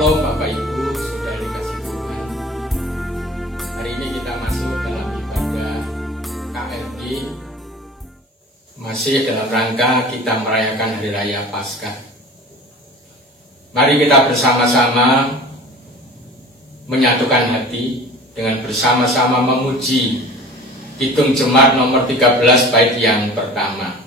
Shalom Bapak Ibu, sudah dikasih Tuhan. Hari ini kita masuk dalam ibadah KRG, masih dalam rangka kita merayakan Hari Raya Paskah. Mari kita bersama-sama menyatukan hati dengan bersama-sama memuji Kidung Jemaat nomor 13 bait yang pertama.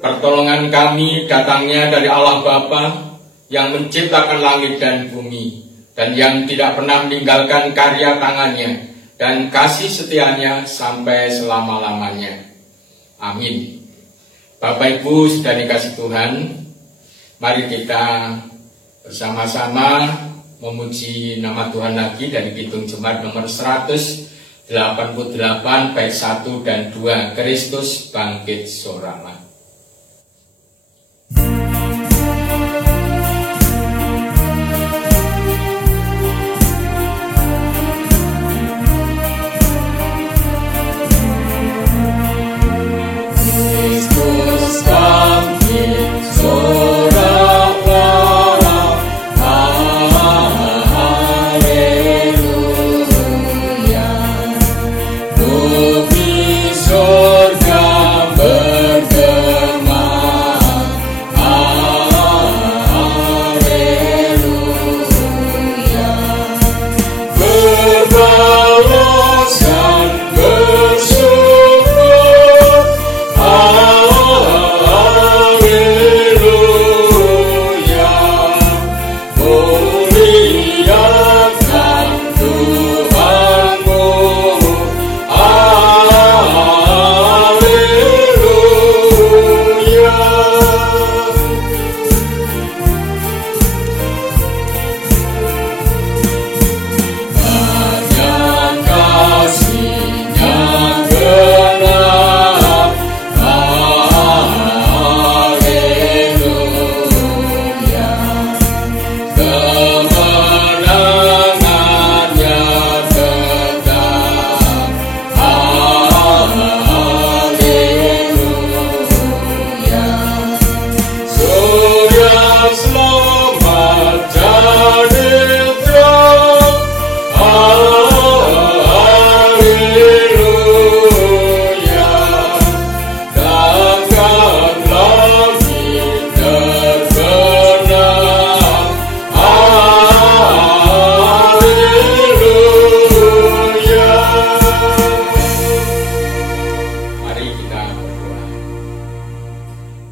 Pertolongan kami datangnya dari Allah Bapa yang menciptakan langit dan bumi dan yang tidak pernah meninggalkan karya tangannya dan kasih setianya sampai selama-lamanya. Amin. Bapak Ibu sudah dikasih Tuhan, mari kita bersama-sama memuji nama Tuhan lagi dari Kidung Jemaat nomor 188 bait 1 dan 2, Kristus bangkit sorama.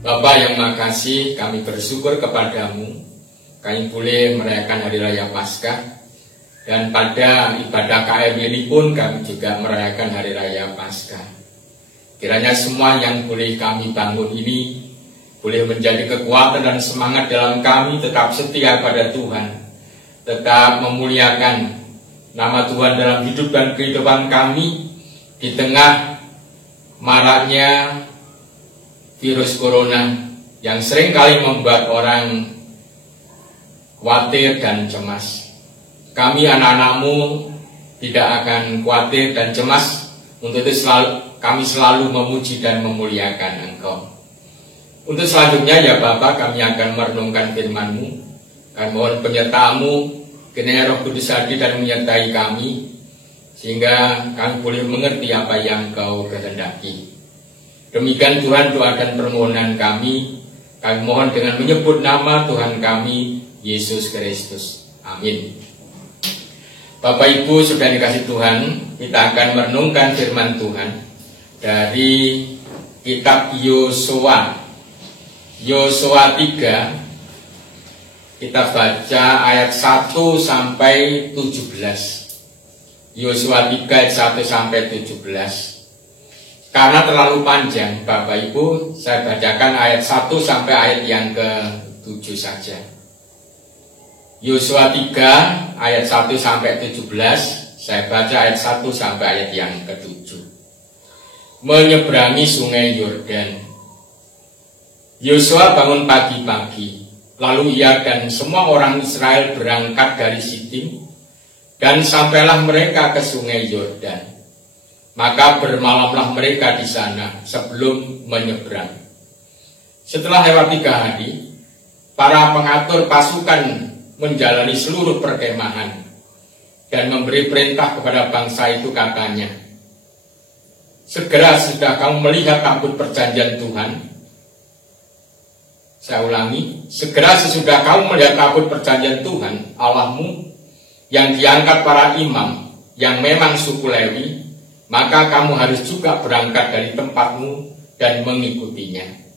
Bapa yang makasih, kami bersyukur kepadamu, kami boleh merayakan Hari Raya Paskah, dan pada ibadah KRG ini pun kami juga merayakan Hari Raya Paskah. Kiranya semua yang boleh kami bangun ini boleh menjadi kekuatan dan semangat dalam kami tetap setia pada Tuhan, tetap memuliakan nama Tuhan dalam hidup dan kehidupan kami di tengah maraknya virus corona yang seringkali membuat orang khawatir dan cemas. Kami anak-anakmu tidak akan khawatir dan cemas. Untuk itu kami selalu memuji dan memuliakan Engkau. Untuk selanjutnya ya Bapa, kami akan merenungkan firman-Mu. Kami mohon penyertaan-Mu, kiranya Roh Kudus hadir dan menyertai kami, sehingga kami boleh mengerti apa yang Engkau kehendaki. Demikian Tuhan doa dan permohonan kami mohon dengan menyebut nama Tuhan kami, Yesus Kristus. Amin. Bapak Ibu sudah dikasih Tuhan, kita akan merenungkan firman Tuhan dari kitab Yosua. Yosua 3, kita baca ayat 1 sampai 17. Yosua 3 ayat 1 sampai 17. Karena terlalu panjang, Bapak Ibu, saya bacakan ayat 1 sampai ayat yang ke-7 saja. Yosua 3 ayat 1 sampai 17, saya baca ayat 1 sampai ayat yang ke-7. Menyeberangi sungai Yordan. Yosua bangun pagi-pagi, lalu ia dan semua orang Israel berangkat dari Sitim, dan sampailah mereka ke sungai Yordan. Maka bermalamlah mereka di sana sebelum menyeberang. Setelah lewat 3 hari, para pengatur pasukan menjalani seluruh perkemahan dan memberi perintah kepada bangsa itu, katanya, segera sudah kamu melihat tabut perjanjian Tuhan. Saya ulangi, segera sesudah kamu melihat tabut perjanjian Tuhan Allahmu yang diangkat para imam yang memang suku Lewi, maka kamu harus juga berangkat dari tempatmu dan mengikutinya.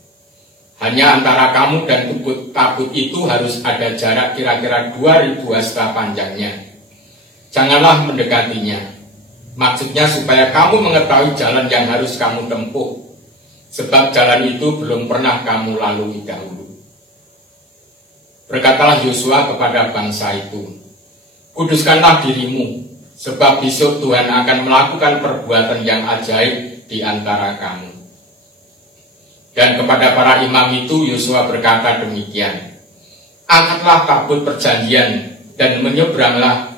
Hanya antara kamu dan tabut itu harus ada jarak kira-kira 2.000 hasta panjangnya. Janganlah mendekatinya. Maksudnya supaya kamu mengetahui jalan yang harus kamu tempuh, sebab jalan itu belum pernah kamu lalui dahulu. Berkatalah Yosua kepada bangsa itu, kuduskanlah dirimu, sebab besok Tuhan akan melakukan perbuatan yang ajaib di antara kamu. Dan kepada para imam itu Yosua berkata demikian, angkatlah tabut perjanjian dan menyeberanglah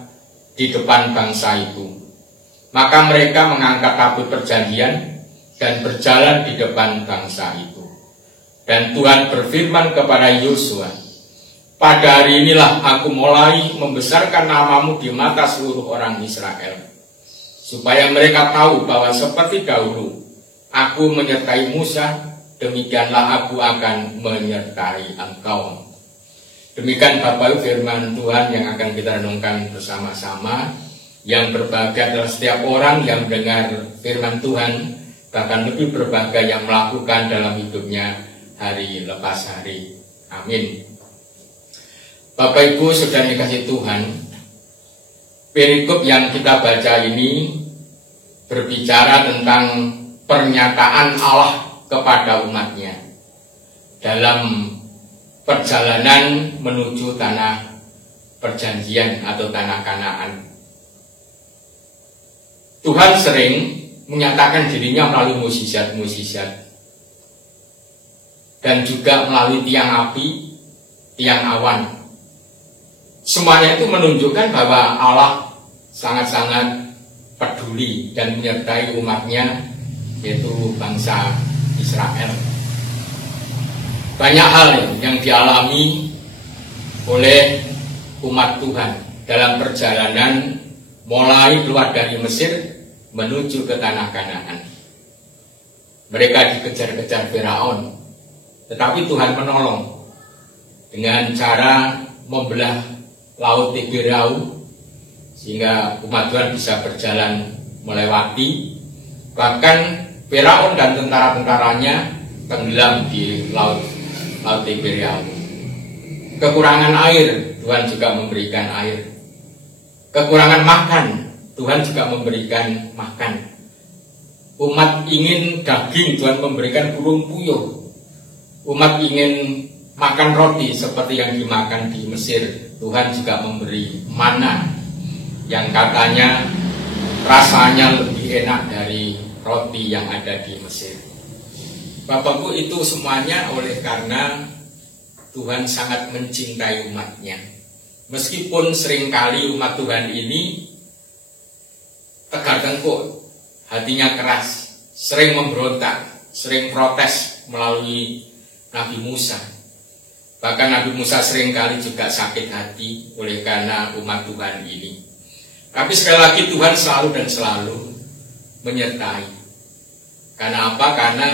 di depan bangsa itu. Maka mereka mengangkat tabut perjanjian dan berjalan di depan bangsa itu. Dan Tuhan berfirman kepada Yosua, pada hari inilah aku mulai membesarkan namamu di mata seluruh orang Israel, supaya mereka tahu bahwa seperti dahulu aku menyertai Musa, demikianlah aku akan menyertai engkau. Demikian Bapak Ibu firman Tuhan yang akan kita renungkan bersama-sama. Yang berbahagia adalah setiap orang yang mendengar firman Tuhan, bahkan lebih berbahagia yang melakukan dalam hidupnya hari lepas hari. Amin. Bapak Ibu sudah dikasih Tuhan, perikop yang kita baca ini berbicara tentang pernyataan Allah kepada umatnya dalam perjalanan menuju tanah perjanjian atau tanah Kanaan. Tuhan sering menyatakan dirinya melalui mukjizat-mukjizat dan juga melalui tiang api, tiang awan. Semuanya itu menunjukkan bahwa Allah sangat-sangat peduli dan menyertai umatnya, yaitu bangsa Israel. Banyak hal yang dialami oleh umat Tuhan dalam perjalanan mulai keluar dari Mesir menuju ke tanah Kanaan. Mereka dikejar-kejar Firaun, tetapi Tuhan menolong dengan cara membelah Laut Tiberias, sehingga umat Tuhan bisa berjalan melewati. Bahkan Firaun dan tentara-tentaranya tenggelam di Laut Tiberias. Kekurangan air, Tuhan juga memberikan air. Kekurangan makan, Tuhan juga memberikan makan. Umat ingin daging, Tuhan memberikan burung puyuh. Umat ingin makan roti seperti yang dimakan di Mesir, Tuhan juga memberi mana yang katanya rasanya lebih enak dari roti yang ada di Mesir. Bapakku, itu semuanya oleh karena Tuhan sangat mencintai umatnya. Meskipun seringkali umat Tuhan ini tegar tengkuk, hatinya keras, sering memberontak, sering protes melalui Nabi Musa. Bahkan Nabi Musa seringkali juga sakit hati oleh karena umat Tuhan ini. Tapi sekali lagi Tuhan selalu dan selalu menyertai. Karena apa? Karena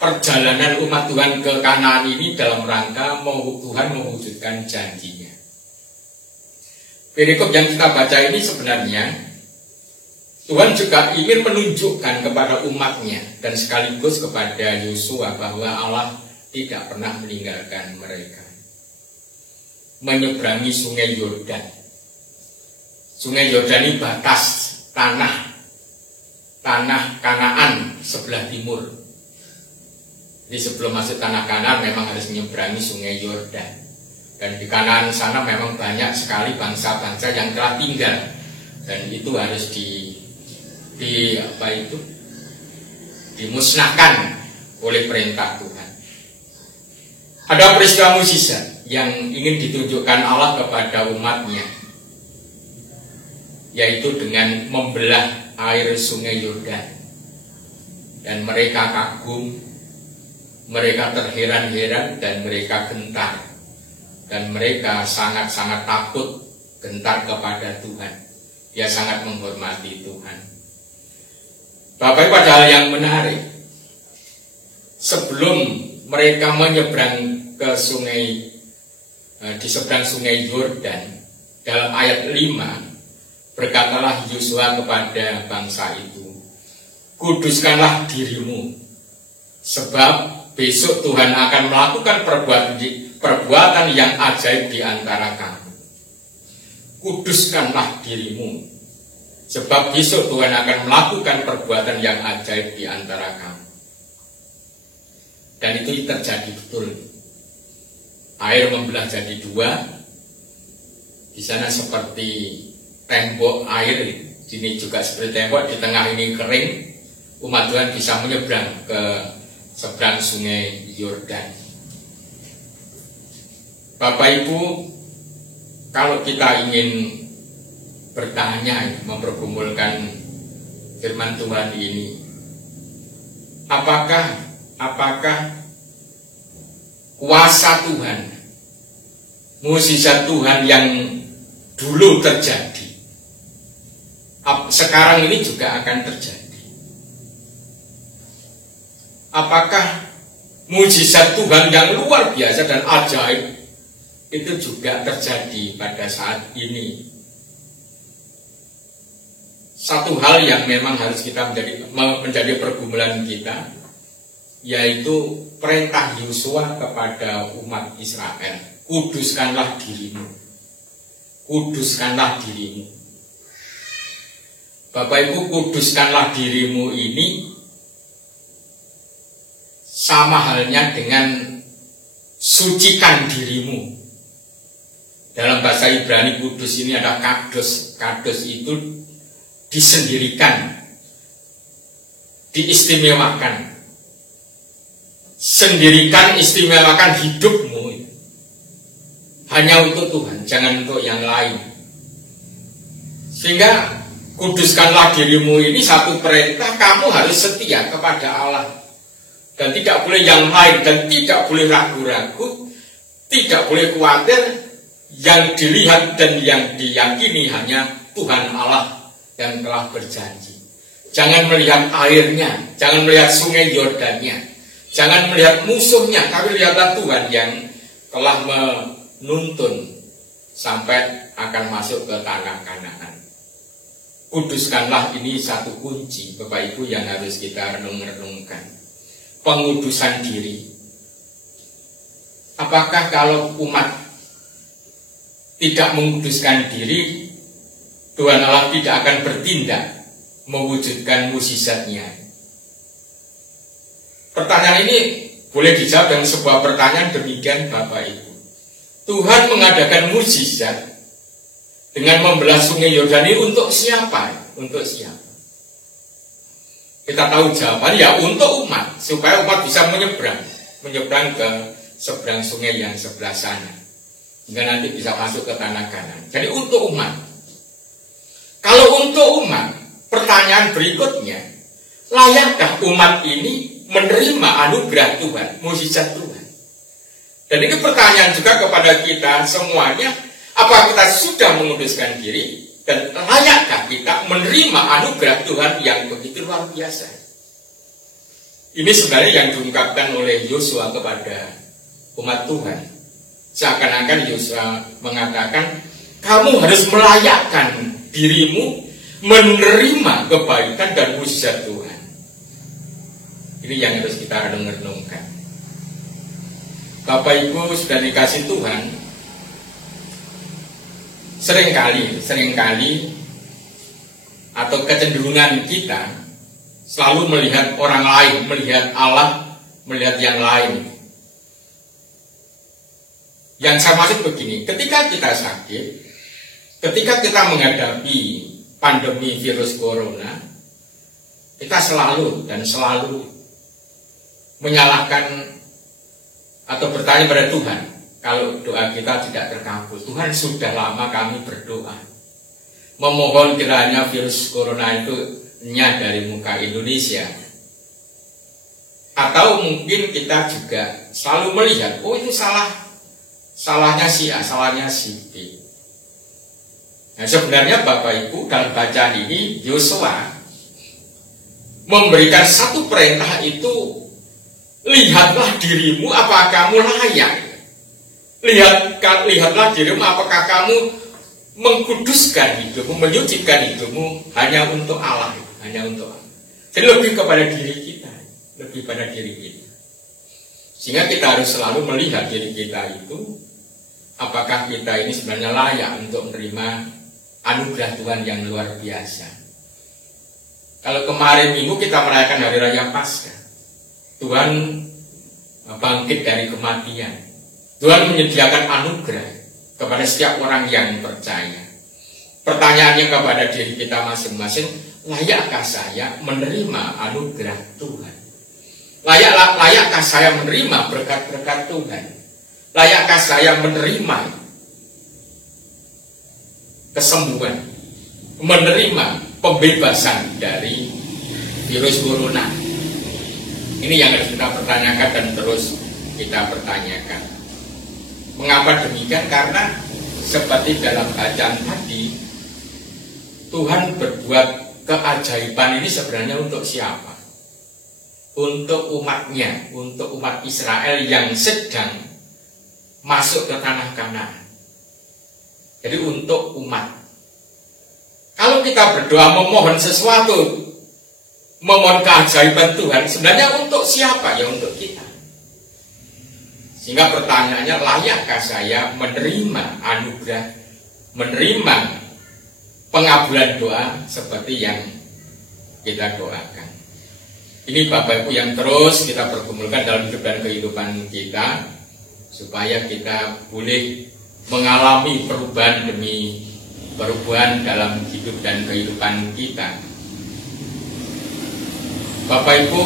perjalanan umat Tuhan ke Kanaan ini dalam rangka Tuhan mewujudkan janjinya. perikop yang kita baca ini sebenarnya Tuhan juga ingin menunjukkan kepada umatnya dan sekaligus kepada Yosua bahwa Allah tidak pernah meninggalkan mereka. Menyeberangi sungai Yordan. Sungai Yordan ini batas tanah Kanaan sebelah timur. Jadi sebelum masuk tanah Kanaan memang harus menyeberangi sungai Yordan. Dan di Kanaan sana memang banyak sekali bangsa-bangsa yang telah tinggal. Dan itu harus dimusnahkan oleh perintah Tuhan. Ada peristiwa mukjizat yang ingin ditunjukkan Allah kepada umatnya, yaitu dengan membelah air sungai Yordan. Dan mereka kagum, mereka terheran-heran, dan mereka gentar. Dan mereka sangat-sangat takut, gentar kepada Tuhan. Dia sangat menghormati Tuhan. Bapak, pada hal yang menarik, sebelum mereka menyeberang ke sungai, di seberang sungai Yordan, dalam ayat 5, berkatalah Yosua kepada bangsa itu, kuduskanlah dirimu, sebab besok Tuhan akan melakukan perbuatan yang ajaib di antara kamu. Kuduskanlah dirimu, sebab besok Tuhan akan melakukan perbuatan yang ajaib di antara kamu. Dan itu terjadi betul. Air membelah jadi dua. Di sana seperti tembok air, sini juga seperti tembok, di tengah ini kering. Umat Tuhan bisa menyeberang ke seberang sungai Yordan. Bapak Ibu, kalau kita ingin bertanya, mempergumulkan firman Tuhan ini, apakah kuasa Tuhan, mukjizat Tuhan yang dulu terjadi, sekarang ini juga akan terjadi? Apakah mukjizat Tuhan yang luar biasa dan ajaib itu juga terjadi pada saat ini? Satu hal yang memang harus kita menjadi pergumulan kita, yaitu perintah Yosua kepada umat Israel, kuduskanlah dirimu. Kuduskanlah dirimu. Bapak Ibu, kuduskanlah dirimu ini sama halnya dengan sucikan dirimu. Dalam bahasa Ibrani kudus ini ada kados. Kados itu disendirikan, diistimewakan. Sendirikan, istimewakan hidupmu hanya untuk Tuhan, jangan untuk yang lain. Sehingga kuduskanlah dirimu ini satu perintah, kamu harus setia kepada Allah. Dan tidak boleh yang lain, dan tidak boleh ragu-ragu, tidak boleh khawatir. Yang dilihat dan yang diyakini hanya Tuhan Allah yang telah berjanji. Jangan melihat airnya, jangan melihat sungai Yordannya, jangan melihat musuhnya, tapi lihatlah Tuhan yang telah menuntun sampai akan masuk ke tanah Kanaan. Kuduskanlah, ini satu kunci Bapak Ibu yang harus kita renung-renungkan. Pengudusan diri. Apakah kalau umat tidak menguduskan diri, Tuhan Allah tidak akan bertindak mewujudkan mukjizatnya? Pertanyaan ini boleh dijawab dengan sebuah pertanyaan demikian, Bapak Ibu. Tuhan mengadakan mukjizat dengan membelah sungai Yordan ini untuk siapa? Untuk siapa? Kita tahu jawaban, ya untuk umat, supaya umat bisa menyeberang ke seberang sungai yang sebelah sana, hingga nanti bisa masuk ke tanah Kanaan. Jadi untuk umat. Kalau untuk umat, pertanyaan berikutnya, layakkah umat ini menerima anugerah Tuhan, mukjizat Tuhan? Dan ini pertanyaan juga kepada kita semuanya, apakah kita sudah menguduskan diri, dan layakkah kita menerima anugerah Tuhan yang begitu luar biasa? Ini sebenarnya yang diungkapkan oleh Yosua kepada umat Tuhan. Seakan-akan Yosua mengatakan, Kamu harus melayakkan dirimu menerima kebaikan dan mujizat Tuhan. Ini yang harus kita renungkan. Bapak Ibu sudah dikasih Tuhan, seringkali atau kecenderungan kita selalu melihat orang lain, melihat Allah, melihat yang lain. Yang saya maksud begini, ketika kita sakit, ketika kita menghadapi pandemi virus corona, kita selalu menyalahkan atau bertanya pada Tuhan. Kalau doa kita tidak terkabul, Tuhan sudah lama kami berdoa, memohon kiranya virus corona itu nyah dari muka Indonesia. Atau mungkin kita juga selalu melihat, oh itu salahnya si A, salahnya si B. Nah sebenarnya Bapak Ibu dalam bacaan ini Yosua memberikan satu perintah itu, lihatlah dirimu apakah kamu layak. Lihatlah dirimu apakah kamu mengkuduskan hidupmu, menyucikan hidupmu hanya untuk Allah, hanya untuk Allah. Jadi lebih kepada diri kita, lebih pada diri kita. Sehingga kita harus selalu melihat diri kita itu, apakah kita ini sebenarnya layak untuk menerima anugerah Tuhan yang luar biasa. Kalau kemarin minggu kita merayakan Hari Raya Paskah, Tuhan bangkit dari kematian. Tuhan menyediakan anugerah kepada setiap orang yang percaya. Pertanyaannya kepada diri kita masing-masing, layakkah saya menerima anugerah Tuhan? Layakkah saya menerima berkat-berkat Tuhan? Layakkah saya menerima kesembuhan, menerima pembebasan dari virus corona? Ini yang harus kita pertanyakan dan terus kita pertanyakan. Mengapa demikian? Karena seperti dalam bacaan tadi, Tuhan berbuat keajaiban ini sebenarnya untuk siapa? Untuk umatnya, untuk umat Israel yang sedang masuk ke tanah Kanaan. Jadi untuk umat. Kalau kita berdoa memohon sesuatu, memohon keajaiban Tuhan, sebenarnya untuk siapa? Ya untuk kita. Sehingga pertanyaannya, layakkah saya menerima anugerah, menerima pengabulan doa seperti yang kita doakan? Ini Bapak Ibu yang terus kita pergumulkan dalam hidup dan kehidupan kita, supaya kita boleh mengalami perubahan demi perubahan dalam hidup dan kehidupan kita. Bapak Ibu,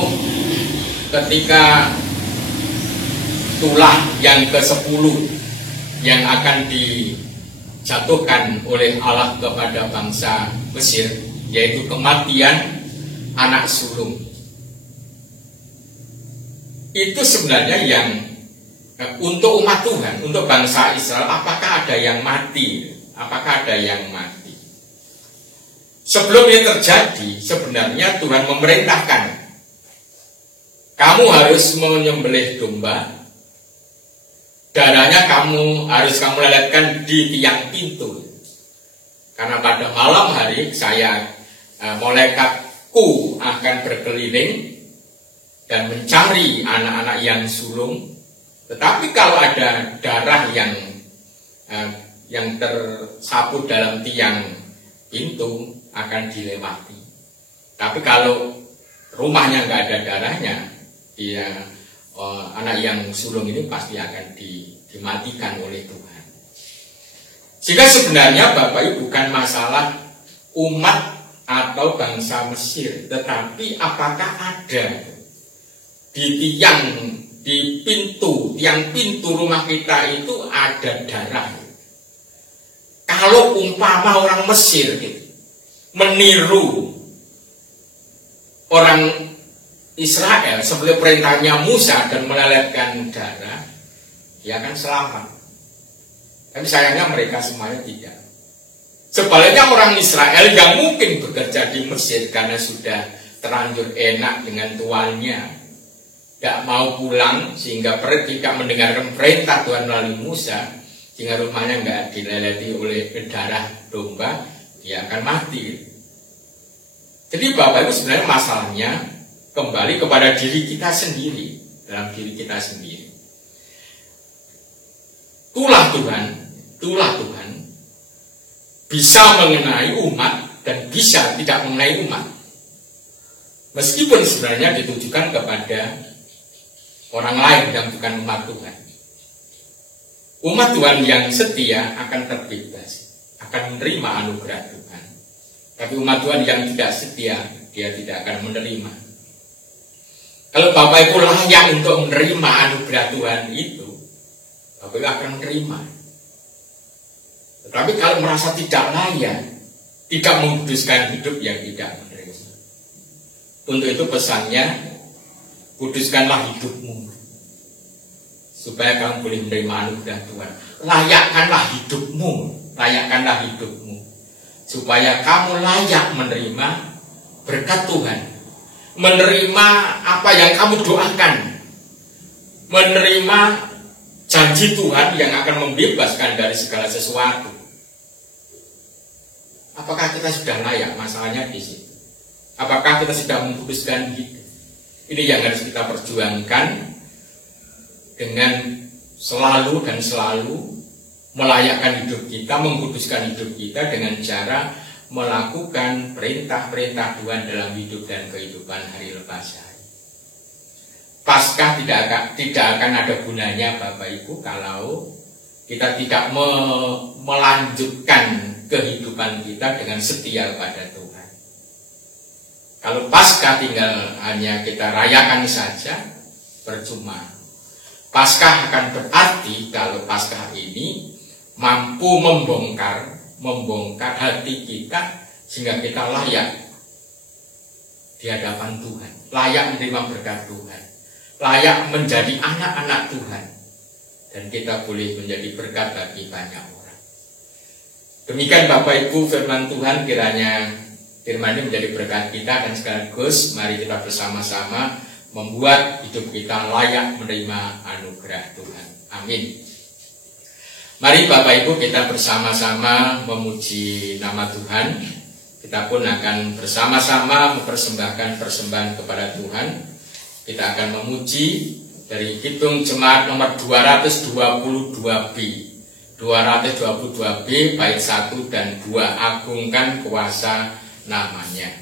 ketika tulah yang ke-10 yang akan dijatuhkan oleh Allah kepada bangsa Mesir, yaitu kematian anak sulung, itu sebenarnya yang untuk umat Tuhan, untuk bangsa Israel, apakah ada yang mati? Apakah ada yang mati? Sebelum ini terjadi, sebenarnya Tuhan memerintahkan, kamu harus menyembelih domba, darahnya harus kamu lelehkan di tiang pintu. Karena pada malam hari malaikatku akan berkeliling dan mencari anak-anak yang sulung. Tetapi kalau ada darah yang tersapu dalam tiang pintu, akan dilewati. Tapi kalau rumahnya nggak ada darahnya, anak yang sulung ini pasti akan dimatikan oleh Tuhan. Sehingga sebenarnya Bapak Ibu bukan masalah umat atau bangsa Mesir, tetapi apakah ada di tiang pintu rumah kita itu ada darah. Kalau umpama orang Mesir meniru orang Israel sebagai perintahnya Musa dan melelehkan darah, dia akan selamat. Tapi sayangnya mereka semuanya tidak. Sebaliknya orang Israel yang mungkin bekerja di Mesir karena sudah terlanjur enak dengan tuannya, tidak mau pulang sehingga tidak mendengarkan perintah Tuhan melalui Musa, sehingga rumahnya nggak dileleti oleh darah domba, dia akan mati. Jadi Bapak Ibu, sebenarnya masalahnya kembali kepada diri kita sendiri, dalam diri kita sendiri. Itulah Tuhan bisa mengenai umat dan bisa tidak mengenai umat. Meskipun sebenarnya ditujukan kepada orang lain yang bukan umat Tuhan. Umat Tuhan yang setia akan terbebas, akan menerima anugerah Tuhan. Tapi umat Tuhan yang tidak setia, dia tidak akan menerima. Kalau Bapak Ibu layak untuk menerima anugerah Tuhan itu, Bapak Ibu akan menerima. Tetapi kalau merasa tidak layak, tidak mengkuduskan hidup yang tidak menerima. Untuk itu pesannya, kuduskanlah hidupmu, supaya kamu boleh menerima anugerah Tuhan. Layakkanlah hidupmu, supaya kamu layak menerima berkat Tuhan, menerima apa yang kamu doakan, menerima janji Tuhan yang akan membebaskan dari segala sesuatu. Apakah kita sudah layak? Masalahnya di situ. Apakah kita sudah mengkuduskan hidup? Ini yang harus kita perjuangkan dengan selalu melayakkan hidup kita, mengkuduskan hidup kita dengan cara melakukan perintah-perintah Tuhan dalam hidup dan kehidupan hari lepas hari. Paskah tidak akan ada gunanya Bapak Ibu kalau kita tidak melanjutkan kehidupan kita dengan setia pada Tuhan. Kalau Paskah tinggal hanya kita rayakan saja, percuma. Paskah akan berarti kalau Paskah ini mampu membongkar hati kita sehingga kita layak di hadapan Tuhan, layak menerima berkat Tuhan, layak menjadi anak-anak Tuhan, dan kita boleh menjadi berkat bagi banyak orang. Demikian Bapak Ibu firman Tuhan, kiranya firman ini menjadi berkat kita, dan sekaligus mari kita bersama-sama membuat hidup kita layak menerima anugerah Tuhan. Amin. Mari Bapak Ibu kita bersama-sama memuji nama Tuhan. Kita pun akan bersama-sama mempersembahkan persembahan kepada Tuhan. Kita akan memuji dari Kidung Jemaat nomor 222B. 222B bait 1 dan 2, agungkan kuasa namanya.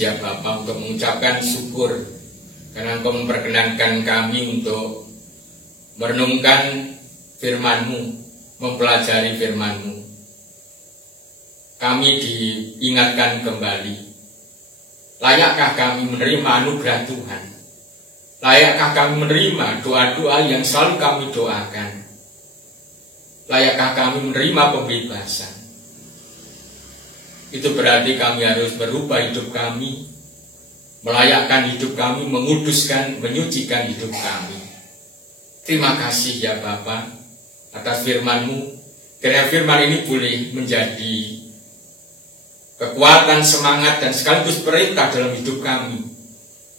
Ya Bapa, untuk mengucapkan syukur karena Engkau memperkenankan kami untuk merenungkan firman-Mu, mempelajari firman-Mu. kami diingatkan kembali. Layakkah kami menerima anugerah Tuhan? Layakkah kami menerima doa-doa yang selalu kami doakan? Layakkah kami menerima pembebasan? Itu berarti kami harus merubah hidup kami, melayakkan hidup kami, menguduskan, menyucikan hidup kami. Terima kasih ya Bapa atas firman-Mu. Kiranya firman ini boleh menjadi kekuatan, semangat, dan sekaligus perintah dalam hidup kami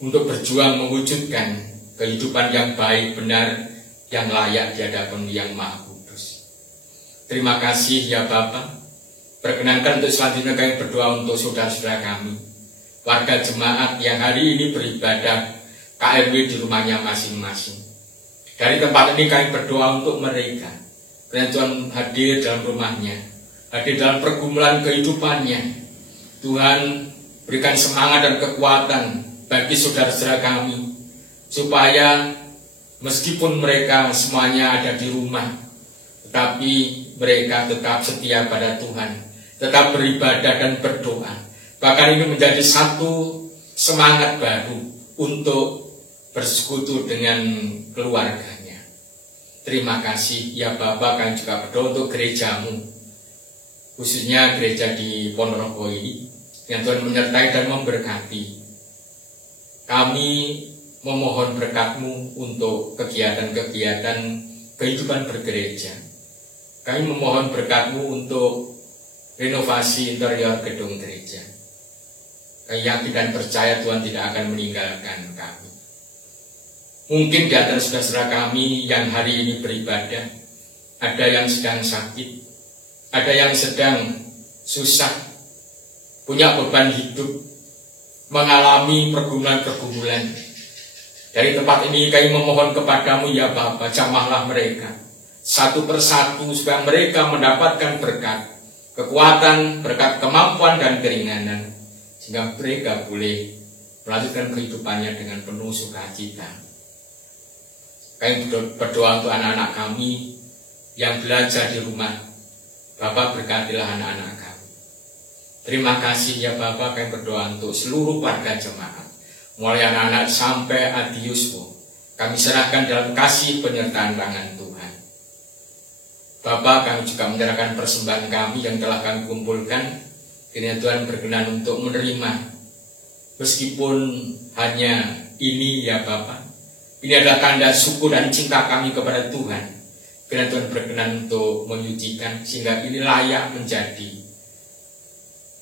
untuk berjuang mewujudkan kehidupan yang baik, benar, yang layak di hadapan Yang Maha Kudus. Terima kasih ya Bapa. Perkenankan untuk selanjutnya kami berdoa untuk saudara-saudara kami, warga jemaat yang hari ini beribadah KRW di rumahnya masing-masing. Dari tempat ini kami berdoa untuk mereka. Kiranya Tuhan hadir dalam rumahnya, hadir dalam pergumulan kehidupannya. Tuhan berikan semangat dan kekuatan bagi saudara-saudara kami, supaya meskipun mereka semuanya ada di rumah, tetapi mereka tetap setia pada Tuhan, tetap beribadah dan berdoa. Bahkan ini menjadi satu semangat baru untuk bersekutu dengan keluarganya. Terima kasih ya Bapak. Kami juga berdoa untuk gereja-Mu, khususnya gereja di Ponorogo ini, yang Tuhan menyertai dan memberkati. Kami memohon berkat-Mu untuk kegiatan-kegiatan kehidupan bergereja. Kami memohon berkat-Mu untuk renovasi interior gedung gereja. Kami yakin dan percaya Tuhan tidak akan meninggalkan kami. Mungkin di antara saudara-saudara kami yang hari ini beribadah, ada yang sedang sakit, ada yang sedang susah, punya beban hidup, mengalami pergumulan-pergumulan. Dari tempat ini kami memohon kepadamu ya Bapa, jamahlah mereka satu persatu supaya mereka mendapatkan berkat, kekuatan, berkat kemampuan dan keringanan, sehingga mereka boleh melanjutkan kehidupannya dengan penuh sukacita. Kami berdoa untuk anak-anak kami yang belajar di rumah. Bapak berkatilah anak-anak kami. Terima kasih ya Bapak. Kami berdoa untuk seluruh warga jemaat, mulai anak-anak sampai adiuswo. Kami serahkan dalam kasih penyertaan tangan Tuhan. Bapak, kami juga menyerahkan persembahan kami yang telah kami kumpulkan. Kiranya Tuhan berkenan untuk menerima, meskipun hanya ini ya Bapak. Ini adalah tanda syukur dan cinta kami kepada Tuhan. Kiranya Tuhan berkenan untuk menyucikan, sehingga ini layak menjadi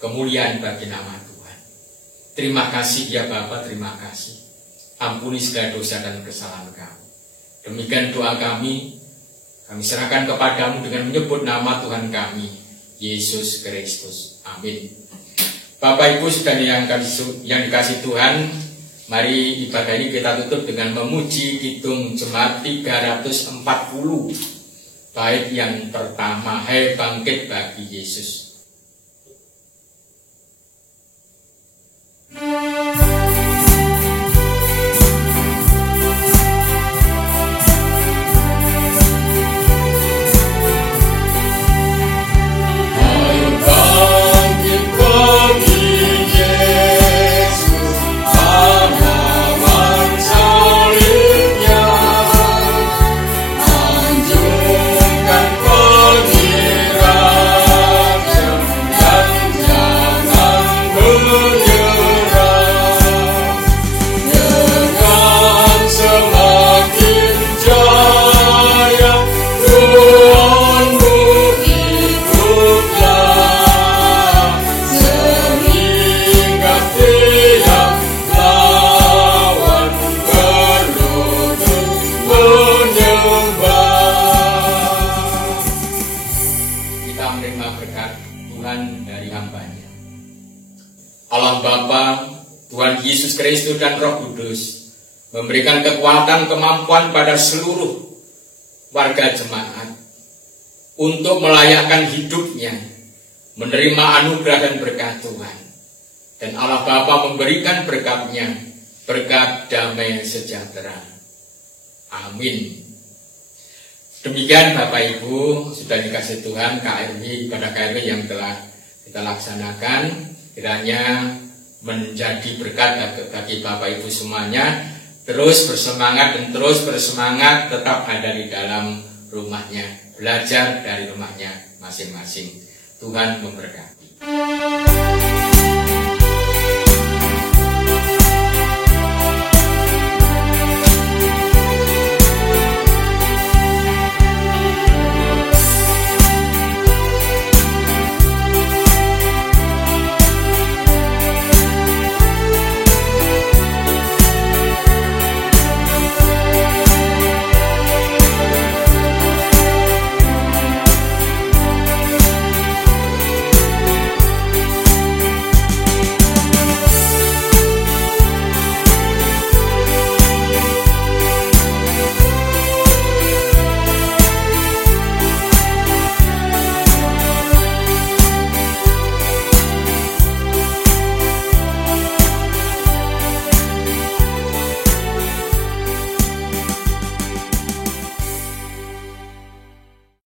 kemuliaan bagi nama Tuhan. Terima kasih ya Bapak, terima kasih. Ampuni segala dosa dan kesalahan kami. Demikian doa kami. Kami serahkan kepadamu dengan menyebut nama Tuhan kami, Yesus Kristus. Amin. Bapak Ibu saudara yang dikasih Tuhan, mari ibadah ini kita tutup dengan memuji Kidung Jemaat 340. Bait yang pertama, Hai bangkit bagi Yesus. Yesus Kristus dan Roh Kudus memberikan kekuatan, kemampuan pada seluruh warga jemaat untuk melayakkan hidupnya, menerima anugerah dan berkat Tuhan. Dan Allah Bapa memberikan berkat-Nya, berkat damai sejahtera. Amin. Demikian Bapak Ibu, sudah dikasih Tuhan KRW, pada KRW yang telah kita laksanakan, kiranya menjadi berkat bagi Bapak Ibu semuanya. Terus bersemangat dan terus bersemangat tetap ada di dalam rumahnya, belajar dari rumahnya masing-masing. Tuhan memberkati.